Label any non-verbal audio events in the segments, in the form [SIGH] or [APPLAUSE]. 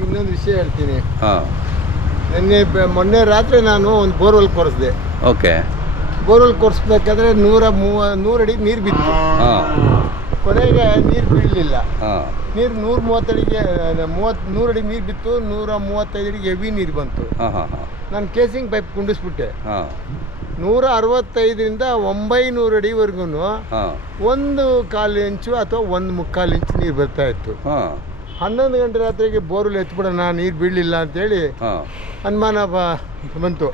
ಇನ್ನೊಂದು ವಿಷಯ ಹೇಳ್ತೀನಿ. ಹಾಂ. ನಿನ್ನೆ ಬೆ- ಮೊನ್ನೆ ರಾತ್ರಿ ನಾನು ಒಂದು ಬೋರ್ವೆಲ್ ಕೊರೆಸಿದೆ. ಓಕೆ. ಬೋರ್ವೆಲ್ ಕೊರೆಸ್ಬೇಕಾದ್ರೆ ನೂರ ಮೂವ ನೂರಡಿ ನೀರು ಬಿತ್ತು. ಹಾಂ. ಕೊನೆಗೆ ನೀರು ಬೀಳಲಿಲ್ಲ. ಹಾಂ. ನೀರು ನೂರ ಮೂವತ್ತಡಿಗೆ ಮೂವತ್ತು ನೂರಡಿ ನೀರು ಬಿತ್ತು ನೂರ ಮೂವತ್ತೈದು ಅಡಿಗೆ ಹೆವಿ ನೀರು ಬಂತು. ಹಾಂ ಹಾಂ ಹಾಂ. ನಾನು ಕೇಸಿಂಗ್ ಪೈಪ್ ಕುಂಡಿಸ್ಬಿಟ್ಟೆ. ಹಾಂ. ನೂರ ಅರವತ್ತೈದರಿಂದ ಒಂಬೈನೂರು ಅಡಿವರೆಗೂ ಹಾಂ. ಒಂದು ಕಾಲು ಇಂಚು ಅಥವಾ ಒಂದು ಮುಕ್ಕಾಲು ಇಂಚು ನೀರು ಬರ್ತಾ ಇತ್ತು. ಹಾಂ. ಹನ್ನೊಂದು ಗಂಟೆ ರಾತ್ರಿಗೆ ಬೋರ್ವೆಲ್ ಎತ್ಬಿಡೋಣ ನೀರು ಬೀಳಲಿಲ್ಲ ಅಂತೇಳಿ ಅನುಮಾನ ಬಂತು.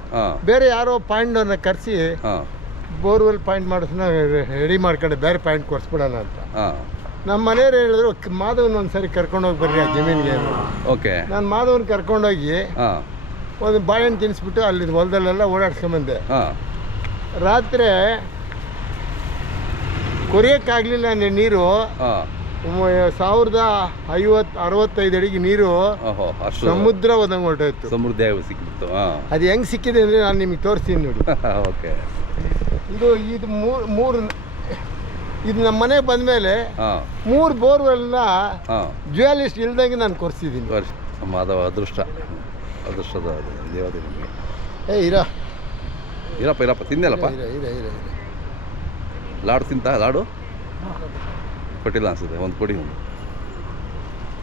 ಬೇರೆ ಯಾರೋ ಪಾಯಿಂಟನ್ನು ಕರೆಸಿ ಬೋರ್ವೆಲ್ ಪಾಯಿಂಟ್ ಮಾಡಿಸೋಣ ರೆಡಿ ಮಾಡ್ಕೊಂಡು ಬೇರೆ ಪಾಯಿಂಟ್ ಕೊಡ್ಸ್ಬಿಡೋಣ ಅಂತ. ನಮ್ಮ ಮನೆಯವ್ರು ಹೇಳಿದ್ರು ಮಾಧವನ್ ಒಂದ್ಸರಿ ಕರ್ಕೊಂಡೋಗಿ ಬರ್ರಿ ಆ ಜಮೀನಿಗೆ ಓಕೆ. ನಾನು ಮಾಧವನ್ ಕರ್ಕೊಂಡೋಗಿ ಒಂದು ಬಾಳೆಹಣ್ಣು ತಿನ್ನಿಸ್ಬಿಟ್ಟು ಅಲ್ಲಿ ಹೊಲದಲ್ಲೆಲ್ಲ ಓಡಾಡ್ಸ್ಕೊಂಬಂದೆ. ರಾತ್ರಿ ಕೊರಿಯೋಕ್ಕಾಗಲಿಲ್ಲ ನೀರು. ಹಾಂ. ಮ- ಸಾವಿರದ ಐವತ್ ಅರವತ್ತೈದು ಅಡಿಗೆ ನೀರು ಓಹೋ ಅಷ್ಟು ಸಮುದ್ರ ಹೋದಂಗೆ ಇತ್ತು. ಸಮೃದ್ಧಿ ಸಿಕ್ಕಿಬಿಡ್ತು ಹಾಂ. ಅದು ಹೆಂಗೆ ಸಿಕ್ಕಿದೆ ಅಂದ್ರೆ ನಾನು ನಿಮಗೆ ತೋರಿಸ್ತೀನಿ ನೋಡಿ. [LAUGHS] ಓಕೆ. ಇದು ಇದು ಮೂರು ಮೂರು ಇದು ನಮ್ಮ ಮನೆ ಬಂದ್ಮೇಲೆ ಮೂರು ಬೋರ್ವೆಲ್ನ ಜ್ಯುವೆಲಿಸ್ಟ್ ಇಲ್ದಂಗೆ ನಾನು ಕೊರ್ಸಿದ್ದೀನಿ. ಮಾಧವ ಅದೃಷ್ಟ ಅದೃಷ್ಟದ ದೇವತೆ ನಿಮಗೆ. ಏ ಇರ. ಇರಪ್ಪ ಇರಪ್ಪ ತಿಂದೆಲ್ಲಪ್ಪ ಇರ ಇರ ಇರ ಇರ. ಲಾಡು ತಿಂತ ಲಾಡು? ಕೊಟ್ಟಿಲ್ಲ ಅನ್ಸುತ್ತೆ ಒಂದು ಕೊಡಿ ಒಂದು.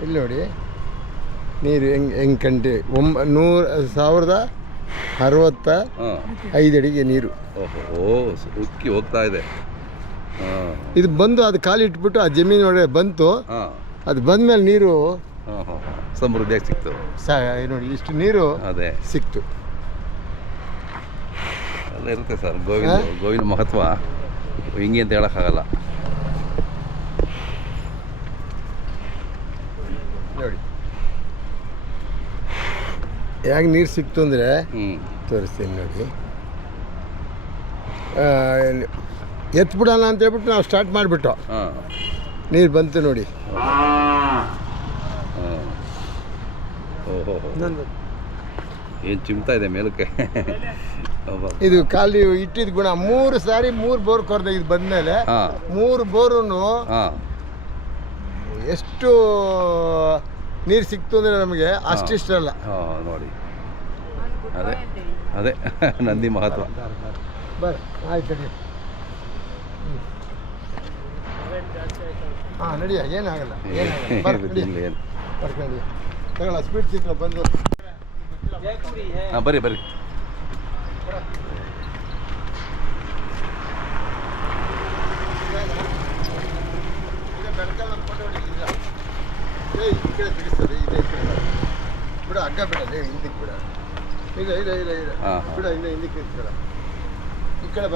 ಇಲ್ಲಿ ನೋಡಿ ನೀರು ಹೆಂಗೆ ಹೆಂಗೆ ಕಂಟಿ ಒಂಬ ನೂರ ಸಾವಿರದ ಅರವತ್ತ ಐದು ಅಡಿಗೆ ನೀರು. ಓಹೋ ಓ ಉಕ್ಕಿ ಹೋಗ್ತಾ ಇದೆ. ಇದು ಬಂದು ಅದು ಕಾಲು ಇಟ್ಬಿಟ್ಟು ಆ ಜಮೀನು ಒಳಗೆ ಬಂತು. ಅದು ಅದು ಬಂದಮೇಲೆ ನೀರು ಸಮೃದ್ಧಿಯಾಗಿ ಸಿಕ್ತು. ನೋಡಿ ಇಷ್ಟು ನೀರು ಅದೇ. ಸಿಕ್ತು. ಅಲ್ಲ ಇರುತ್ತೆ ಸರ್ ಗೋವಿನ ಗೋವಿನ ಮಹತ್ವ. ಹಿಂಗೆ ಅಂತ ಹೇಳೋಕ್ಕಾಗಲ್ಲ. ಹೇಗೆ ನೀರು ಸಿಕ್ತು ಅಂದರೆ ತೋರಿಸ್ತೀನಿ ನೋಡಿ. ಎತ್ಬಿಡೋಣ ಅಂತ ಹೇಳ್ಬಿಟ್ಟು ನಾವು ಸ್ಟಾರ್ಟ್ ಮಾಡಿಬಿಟ್ಟು. ನೀರು ಬಂತು ನೋಡಿ. ಏನು ಚಿಮ್ತಾ ಇದೆ ಮೇಲಕ್ಕೆ? ಇದು ಖಾಲಿ ಇಟ್ಟಿದ ಗುಣ ಮೂರು ಸಾರಿ ಮೂರು ಬೋರ್ ಕೊರ್ದೆ ಇದು ಬಂದಮೇಲೆ ಮೂರು ಬೋರು ಎಷ್ಟು ನೀರು ಸಿಕ್ತು ಅಂದರೆ ನಮಗೆ ಅಷ್ಟಿಷ್ಟಲ್ಲ ನೋಡಿ. ಅದೇ ಅದೇ ನಂದಿ ಮಹತ್ವ. ಬರ್ರಿ ಆಯ್ತು ನಡಿ. ಹಾಂ ನಡಿಯ ಏನಾಗಲ್ಲ ಏನಾಗಲ್ಲ. ಬರ್ಕೊಂಡು [LAUGHS] ತಗೊಳ್ಳ ಸ್ಪೀಡ್ ಸಿಕ್ಕ ಬಂದು. ಹಾಂ ಬರ್ರಿ ಬರ್ರಿ ಏಯ್ ಈ ಕಡೆ ಬಿಡಿಸ್ತದೆ ಇದೆ ಈ ಕಡೆ ಬಾ. ಬಿಡ ಹಗ್ಗ ಬಿಡಲ್ಲ ಏ ಹಿಂದಕ್ಕೆ ಬಿಡ ಇಲ್ಲ ಇಲ್ಲ ಇಲ್ಲ ಇಲ್ಲ ಹಾ, ಹಾ. ಬಿಡ ಇಲ್ಲ ಹಿಂದಕ್ಕೆ ಇರ್ತೀರ ಈ ಕಡೆ